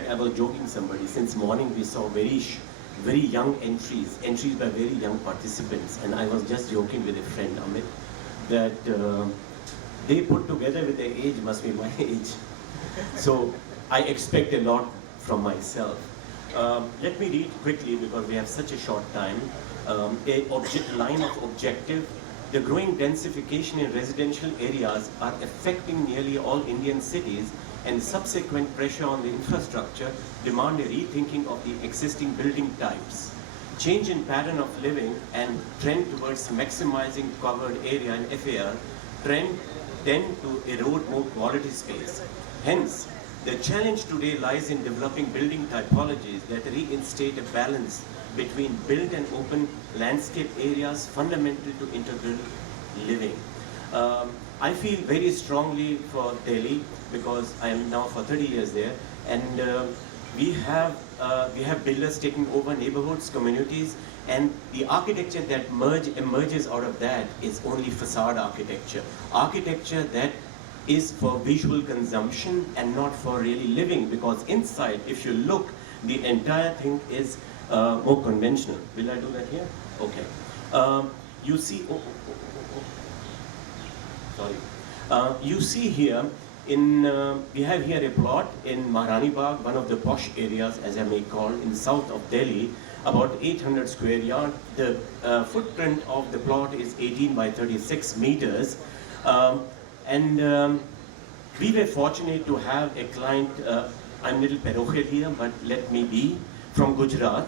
fact, I was joking somebody, since morning we saw very young entries by very young participants, and I was just joking with a friend, Amit, that they put together with their age must be my age. So I expect a lot from myself. Let me read quickly because we have such a short time. Line of objective. The growing densification in residential areas are affecting nearly all Indian cities, and subsequent pressure on the infrastructure demand a rethinking of the existing building types. Change in pattern of living and trend towards maximizing covered area and FAR tend to erode more quality space. Hence, the challenge today lies in developing building typologies that reinstate a balance between built and open landscape areas fundamental to integral living. I feel very strongly for Delhi because I am now for 30 years there, and we have builders taking over neighborhoods, communities, and the architecture that emerges out of that is only facade architecture. Architecture that is for visual consumption and not for really living, because inside, if you look, the entire thing is more conventional. Will I do that here? Okay. You see, sorry. You see here, we have here a plot in Maharani Bagh, one of the posh areas, as I may call, in south of Delhi, about 800 square yard. The footprint of the plot is 18 by 36 meters. We were fortunate to have a client, I'm a little parochial here, but let me be, from Gujarat.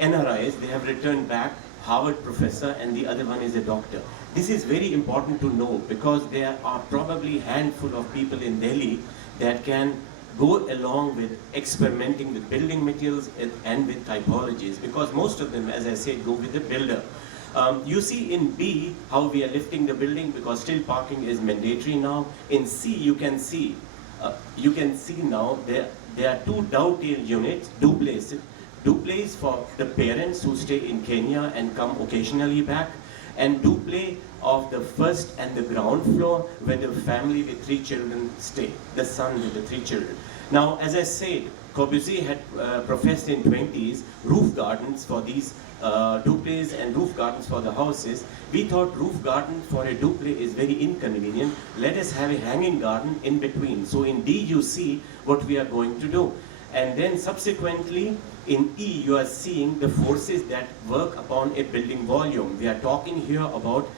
NRIs, they have returned back, Harvard professor, and the other one is a doctor. This is very important to know because there are probably a handful of people in Delhi that can go along with experimenting with building materials and with typologies, because most of them, as I said, go with the builder. You see in B how we are lifting the building because still parking is mandatory now. In C you can see now there are two dovetail units, duplex for the parents who stay in Kenya and come occasionally back, and duplex of the first and the ground floor where the family with 3 children stay, the son with the 3 children. Now, as I said, Corbusier had professed in 20s roof gardens for these duplex and roof gardens for the houses. We thought roof garden for a duplex is very inconvenient. Let us have a hanging garden in between. So in D you see what we are going to do. And then subsequently in E you are seeing the forces that work upon a building volume. We are talking here about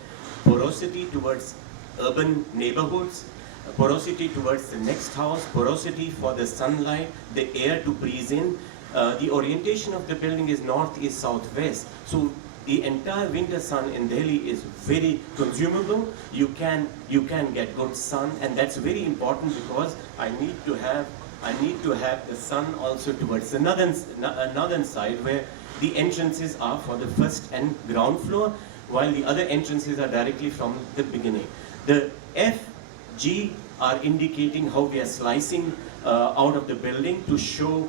porosity towards urban neighborhoods, porosity towards the next house, porosity for the sunlight, the air to breathe in. The orientation of the building is north, east, south, west. So the entire winter sun in Delhi is very consumable. You can get good sun, and that's very important because I need to have the sun also towards the northern side where the entrances are for the first and ground floor, while the other entrances are directly from the beginning. The F, G are indicating how we are slicing out of the building to show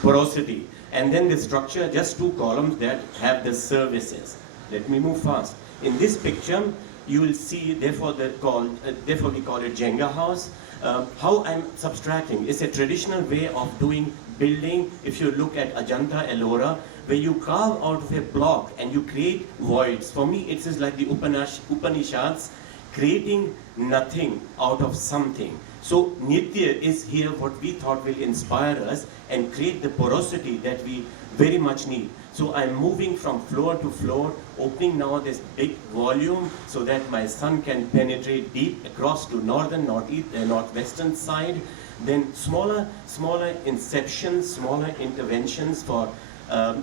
porosity. And then the structure, just 2 columns that have the services. Let me move fast. In this picture, you will see, therefore we call it Jenga house. How I'm subtracting is a traditional way of doing building. If you look at Ajanta, Ellora, where you carve out of a block and you create voids. For me, it is like the Upanishads, creating nothing out of something. So Nitya is here what we thought will inspire us and create the porosity that we very much need. So I'm moving from floor to floor, opening now this big volume so that my sun can penetrate deep across to northern, northeast, northwestern side. Then smaller inceptions, smaller interventions for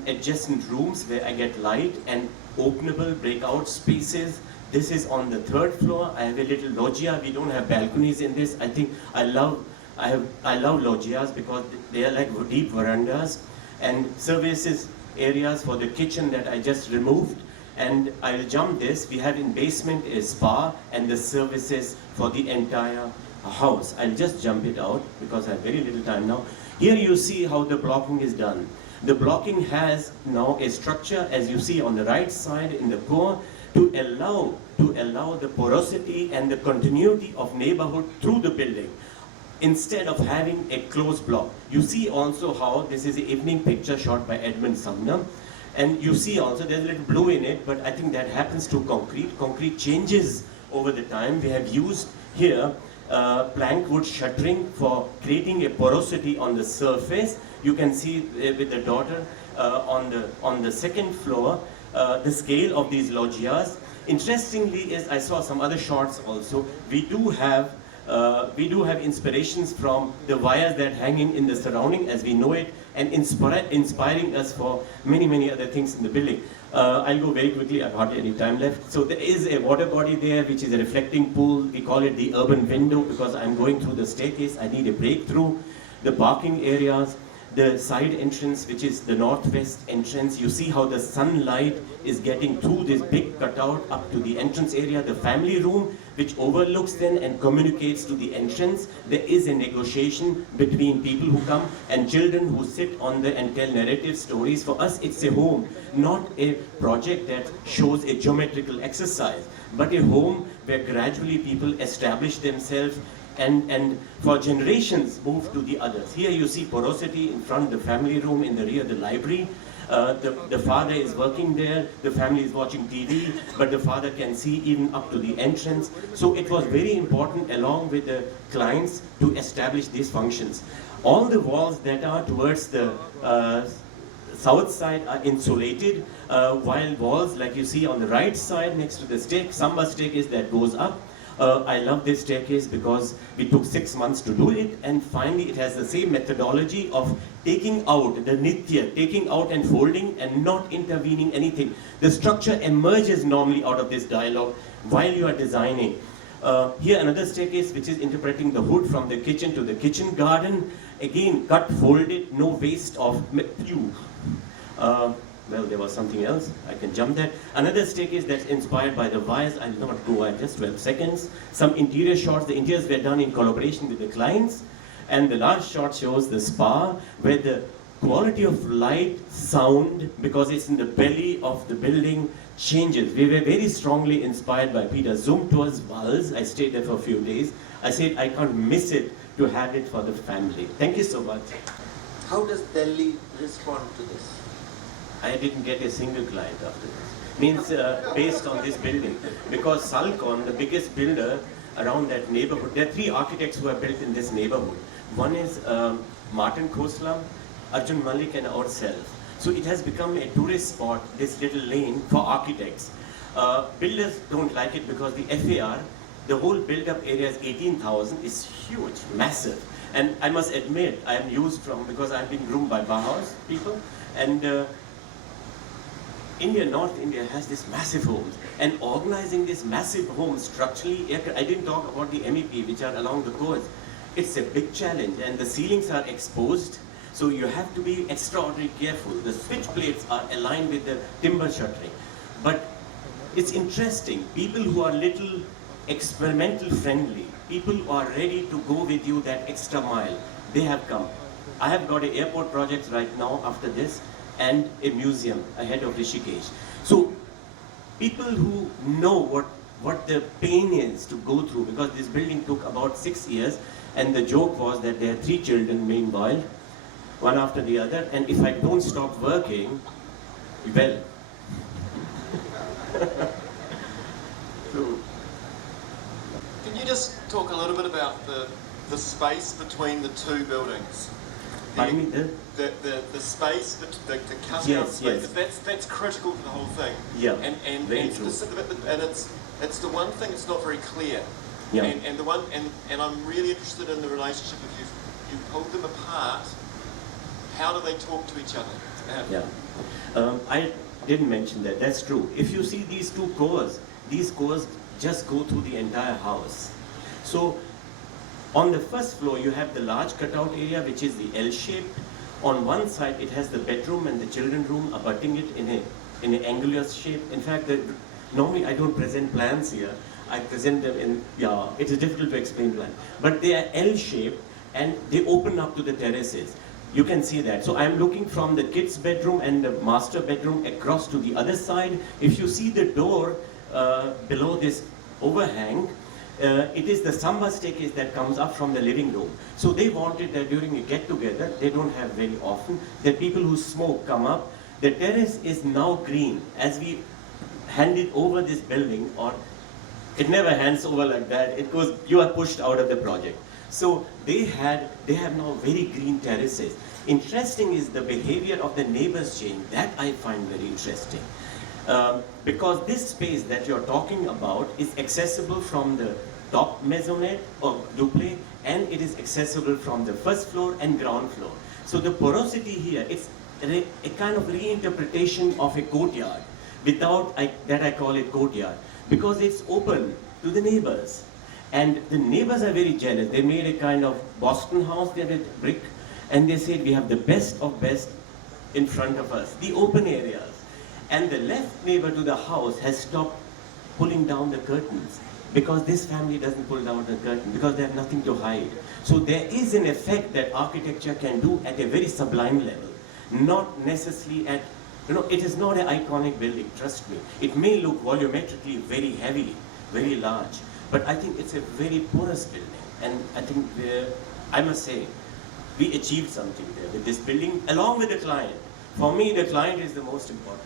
adjacent rooms where I get light and openable breakout spaces. This is on the 3rd floor. I have a little loggia. We don't have balconies in this. I think I love loggias because they are like deep verandas, and services areas for the kitchen that I just removed. And I'll jump this. We have in basement a spa and the services for the entire house. I'll just jump it out because I have very little time now. Here you see how the blocking is done. The blocking has now a structure, as you see on the right side in the core, to allow the porosity and the continuity of neighborhood through the building. instead of having a closed block. You see also how this is an evening picture shot by Edmund Sumner. And you see also there's a little blue in it, but I think that happens to concrete. Concrete changes over the time. We have used here plank wood shuttering for creating a porosity on the surface. You can see with the daughter on the second floor, the scale of these loggias. Interestingly, is I saw some other shots also. We do have inspirations from the wires that hang in the surrounding as we know it, and inspiring us for many other things in the building. I'll go very quickly, I have hardly any time left. So there is a water body there which is a reflecting pool. We call it the urban window because I'm going through the staircase. I need a breakthrough. The parking areas, the side entrance, which is the northwest entrance. You see how the sunlight is getting through this big cutout up to the entrance area. The family room, which overlooks then and communicates to the entrance. There is a negotiation between people who come and children who sit on the and tell narrative stories. For us, it's a home, not a project that shows a geometrical exercise, but a home where gradually people establish themselves and for generations move to the others. Here you see porosity in front, the family room, in the rear, the library. The father is working there, the family is watching TV, but the father can see even up to the entrance. So it was very important along with the clients to establish these functions. All the walls that are towards the south side are insulated, while walls like you see on the right side next to the samba staircase that goes up. I love this staircase because we took 6 months to do it, and finally it has the same methodology of taking out the nitya, taking out and folding and not intervening anything. The structure emerges normally out of this dialogue while you are designing. Here another staircase which is interpreting the hood from the kitchen to the kitchen garden. Again, cut, folded, no waste of well, there was something else. I can jump that. Another staircase that's inspired by the wires. I'll not go at just 12 seconds. Some interior shots. The interiors were done in collaboration with the clients. And the last shot shows the spa, where the quality of light, sound, because it's in the belly of the building, changes. We were very strongly inspired by Peter. Zoom towards Vals. I stayed there for a few days. I said I can't miss it to have it for the family. Thank you so much. How does Delhi respond to this? I didn't get a single client after this. Means based on this building. Because Salcon, the biggest builder around that neighborhood, there are 3 architects who have built in this neighborhood. One is Martin Khosla, Arjun Malik and ourselves. So it has become a tourist spot, this little lane for architects. Builders don't like it because the FAR, the whole build-up area is 18,000, is huge, massive. And I must admit, I am used from, because I've been groomed by Bauhaus people, and North India has this massive homes, and organizing this massive homes structurally, I didn't talk about the MEP which are along the coast. It's a big challenge, and the ceilings are exposed, so you have to be extraordinarily careful. The switch plates are aligned with the timber shuttering. But it's interesting, people who are little experimental friendly, people who are ready to go with you that extra mile, they have come. I have got an airport project right now after this, and a museum ahead of Rishikesh. So people who know what the pain is to go through, because this building took about 6 years, and the joke was that there are 3 children meanwhile, one after the other, and if I don't stop working, well. So, can you just talk a little bit about the space between the 2 buildings? Pardon me, the space, the cutout yes, space, yes. that's critical to the whole thing. Yeah, and very true. And it's the one thing that's not very clear. Yeah. And I'm really interested in the relationship. If you pulled them apart, how do they talk to each other? Yeah, I didn't mention that. That's true. If you see these 2 cores, these cores just go through the entire house. So on the first floor, you have the large cutout area, which is the L shape. On one side, it has the bedroom and the children room abutting it in an angular shape. In fact, normally I don't present plans here. I present them in, it is difficult to explain plan. But they are L shaped and they open up to the terraces. You can see that. So I'm looking from the kids' bedroom and the master bedroom across to the other side. If you see the door below this overhang, it is the samba staircase that comes up from the living room. So they wanted that during a get-together, they don't have very often, that people who smoke come up. The terrace is now green. As we handed over this building, or it never hands over like that, it goes, you are pushed out of the project. So they have now very green terraces. Interesting is the behavior of the neighbors change. That I find very interesting. Because this space that you're talking about is accessible from the top maisonette or duplex, and it is accessible from the first floor and ground floor. So the porosity here, it's a kind of reinterpretation of a courtyard, without that I call it courtyard, because it's open to the neighbors. And the neighbors are very jealous. They made a kind of Boston house there with brick, and they said we have the best of best in front of us, the open areas. And the left neighbor to the house has stopped pulling down the curtains, because this family doesn't pull down the curtain, because they have nothing to hide. So there is an effect that architecture can do at a very sublime level, not necessarily at, it is not an iconic building, trust me. It may look volumetrically very heavy, very large, but I think it's a very porous building. And I think I must say, we achieved something there with this building, along with the client. For me, the client is the most important.